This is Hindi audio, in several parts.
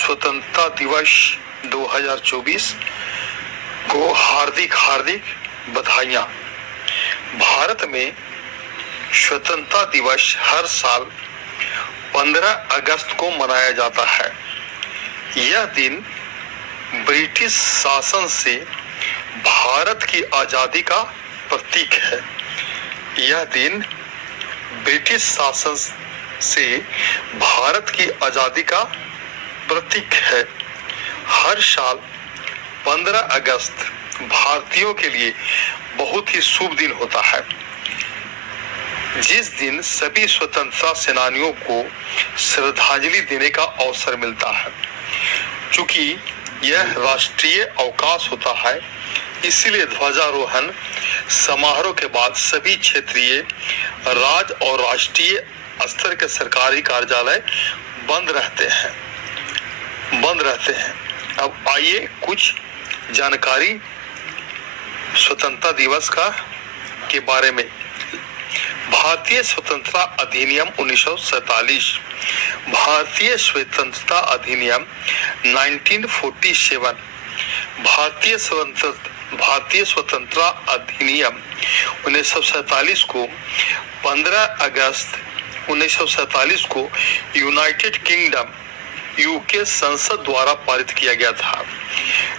स्वतंत्रता दिवस 2024 को हार्दिक बधाइयां। भारत में स्वतंत्रता दिवस हर साल 15 अगस्त को मनाया जाता है। यह दिन ब्रिटिश शासन से भारत की आजादी का प्रतीक है। यह दिन ब्रिटिश शासन से भारत की आजादी का प्रतीक है। हर साल 15 अगस्त भारतीयों के लिए बहुत ही शुभ दिन होता है, जिस दिन सभी स्वतंत्रता सेनानियों को श्रद्धांजलि देने का अवसर मिलता है। चूंकि यह राष्ट्रीय अवकाश होता है, इसलिए ध्वजारोहण समारोह के बाद सभी क्षेत्रीय, राज्य और राष्ट्रीय स्तर के सरकारी कार्यालय बंद रहते हैं। अब आइए कुछ जानकारी स्वतंत्रता दिवस के बारे में। भारतीय स्वतंत्रता अधिनियम 1947, भारतीय स्वतंत्रता अधिनियम 1947, भारतीय स्वतंत्रता अधिनियम 1947 को 15 अगस्त 1947 को यूनाइटेड किंगडम यूके संसद द्वारा पारित किया गया था।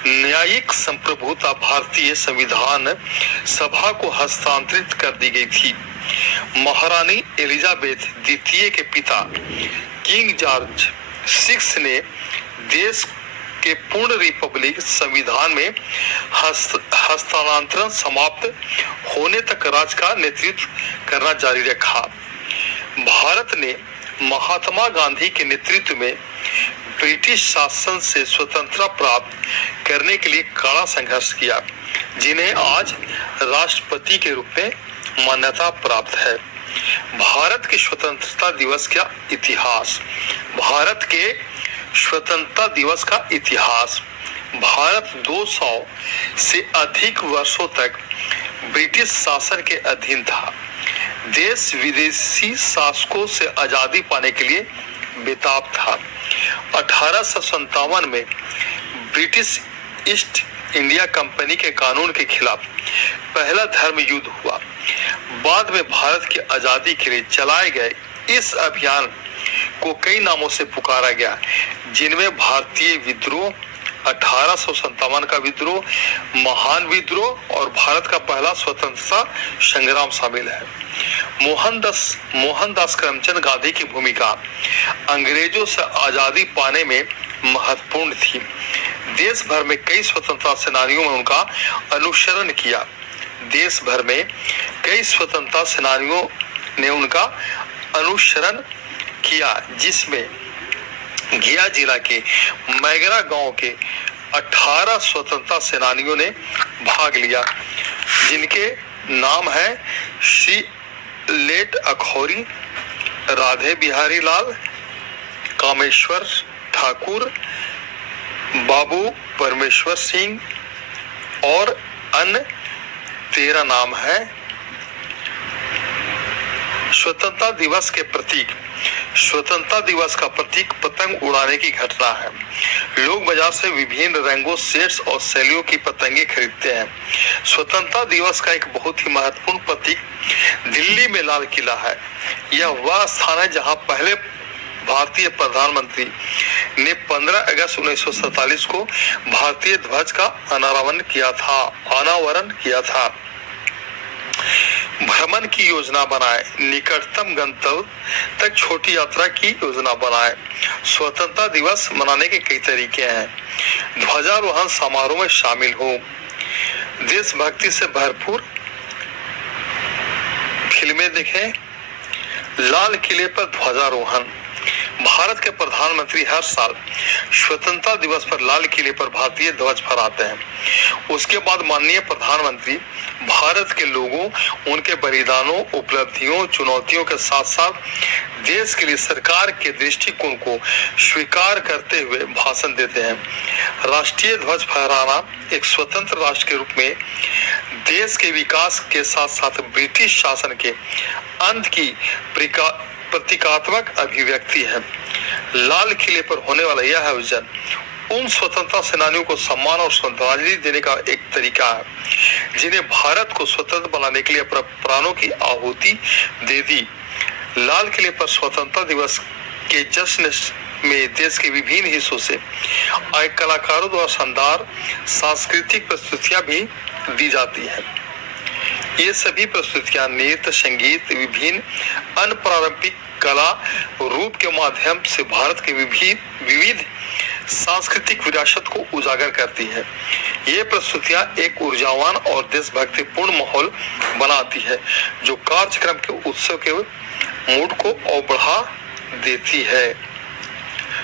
न्यायिक संप्रभुता भारतीय संविधान सभा को हस्तांतरित कर दी गई थी। महारानी एलिजाबेथ द्वितीय के पिता किंग जॉर्ज 6 ने देश के पूर्ण रिपब्लिक संविधान में हस्तांतरण समाप्त होने तक राज्य का नेतृत्व करना जारी रखा। भारत ने महात्मा गांधी के नेतृत्व में ब्रिटिश शासन से स्वतंत्रता प्राप्त करने के लिए कड़ा संघर्ष किया, जिन्हें आज राष्ट्रपति के रूप में मान्यता प्राप्त है। भारत के स्वतंत्रता दिवस का इतिहास। भारत के स्वतंत्रता दिवस का इतिहास। भारत 200 से अधिक वर्षों तक ब्रिटिश शासन के अधीन था। देश विदेशी शासकों से आजादी पाने के लिए बेताब था। 1857 में ब्रिटिश ईस्ट इंडिया कंपनी के कानून के खिलाफ पहला धर्म युद्ध हुआ। बाद में भारत की आजादी के लिए चलाए गए इस अभियान को कई नामों से पुकारा गया, जिनमें भारतीय विद्रोह, 1857 का विद्रोह, महान विद्रोह और भारत का पहला स्वतंत्रता संग्राम शामिल है। मोहनदास करमचंद गांधी की भूमिका अंग्रेजों से आजादी पाने में महत्वपूर्ण थी। देश भर में कई स्वतंत्रता सेनानियों ने उनका अनुसरण किया। देश भर में कई स्वतंत्रता सेनानियों ने उनका अनुसरण किया, जिसमें गया जिला के मैगरा गांव के 18 स्वतंत्रता सेनानियों ने भाग लिया, जिनके नाम है श्री लेट अखौरी, राधे बिहारी लाल, कामेश्वर ठाकुर, बाबू परमेश्वर सिंह और अन्य 13 नाम है। स्वतंत्रता दिवस के प्रतीक। स्वतंत्रता दिवस का प्रतीक पतंग उड़ाने की घटना है। लोग बाजार से विभिन्न रंगों, शेड्स और शैलियों की पतंगे खरीदते हैं। स्वतंत्रता दिवस का एक बहुत ही महत्वपूर्ण प्रतीक दिल्ली में लाल किला है। यह वह स्थान है जहां पहले भारतीय प्रधानमंत्री ने 15 अगस्त 1947 को भारतीय ध्वज का अनावरण किया था। भ्रमण की योजना बनाए, निकटतम गंतव्य तक छोटी यात्रा की योजना बनाए। स्वतंत्रता दिवस मनाने के कई तरीके हैं। ध्वजारोहण समारोह में शामिल हो, देशभक्ति से भरपूर फिल्में देखें। लाल किले पर ध्वजारोहण। भारत के प्रधानमंत्री हर साल स्वतंत्रता दिवस पर लाल किले पर भारतीय ध्वज फहराते हैं। उसके बाद माननीय प्रधानमंत्री भारत के लोगों, उनके बलिदानों, उपलब्धियों, चुनौतियों के साथ साथ देश के लिए सरकार के दृष्टिकोण को स्वीकार करते हुए भाषण देते हैं। राष्ट्रीय ध्वज फहराना एक स्वतंत्र राष्ट्र के रूप में देश के विकास के साथ साथ ब्रिटिश शासन के अंत की प्रतीकात्मक अभिव्यक्ति है। लाल किले पर होने वाला यह आयोजन उन स्वतंत्रता सेनानियों को सम्मान और श्रद्धांजलि देने का एक तरीका है जिन्हें भारत को स्वतंत्र बनाने के लिए अपने प्राणों की आहुति दे दी। लाल किले पर स्वतंत्रता दिवस के जश्न में देश के विभिन्न हिस्सों से आए कलाकारों द्वारा शानदार सांस्कृतिक प्रस्तुतियां भी दी जाती है। ये सभी प्रस्तुतियां नृत्य, संगीत, विभिन्न अन्य पारंपरिक कला रूप के माध्यम से भारत के विविध सांस्कृतिक विरासत को उजागर करती है। ये प्रस्तुतियां एक ऊर्जावान और देशभक्तिपूर्ण माहौल बनाती है जो कार्यक्रम के उत्सव के मूड को और बढ़ा देती है।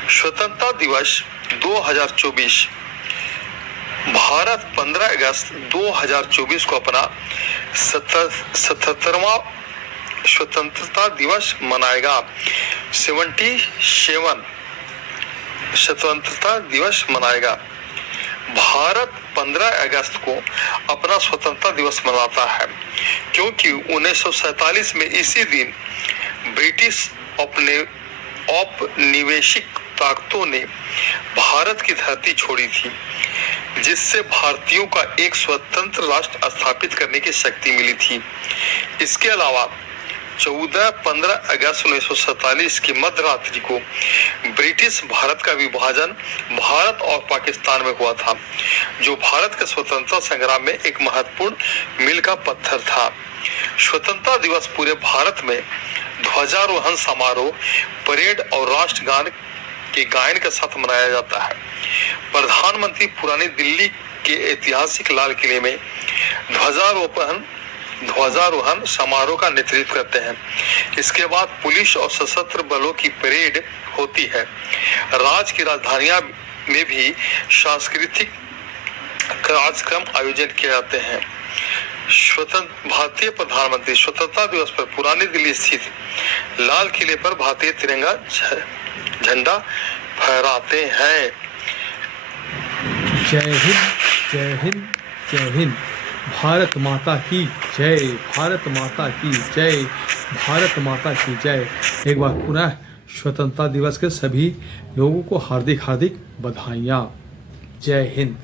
स्वतंत्रता दिवस 2024 भारत 15 अगस्त 2024 को अपना 77वां स्वतंत्रता दिवस मनाएगा। 77 स्वतंत्रता दिवस मनाएगा। भारत 15 अगस्त को अपना स्वतंत्रता दिवस मनाता है क्योंकि 1947 में इसी दिन ब्रिटिश औपनिवेशिक ताकतों ने भारत की धरती छोड़ी थी, जिससे भारतीयों का एक स्वतंत्र राष्ट्र स्थापित करने की शक्ति मिली थी। इसके अलावा 14-15 अगस्त 1947 की मध्यरात्रि को ब्रिटिश भारत का विभाजन भारत और पाकिस्तान में हुआ था, जो भारत के स्वतंत्रता संग्राम में एक महत्वपूर्ण मील का पत्थर था। स्वतंत्रता दिवस पूरे भारत में ध्वजारोहण समारोह, परेड और राष्ट्रगान के गायन के साथ मनाया जाता है। प्रधानमंत्री पुरानी दिल्ली के ऐतिहासिक लाल किले में ध्वजारोहण समारोह का नेतृत्व करते हैं। इसके बाद पुलिस और सशस्त्र बलों की परेड होती है। राज्य की राजधानियों में भी सांस्कृतिक कार्यक्रम आयोजित किए जाते हैं। भारतीय प्रधानमंत्री स्वतंत्रता दिवस पर पुरानी दिल्ली स्थित लाल किले पर भारतीय तिरंगा झंडा फहराते हैं। जय हिंद, जय हिंद, जय हिंद। भारत माता की जय, भारत माता की जय, भारत माता की जय। एक बार पुनः स्वतंत्रता दिवस के सभी लोगों को हार्दिक हार्दिक बधाइयाँ। जय हिंद।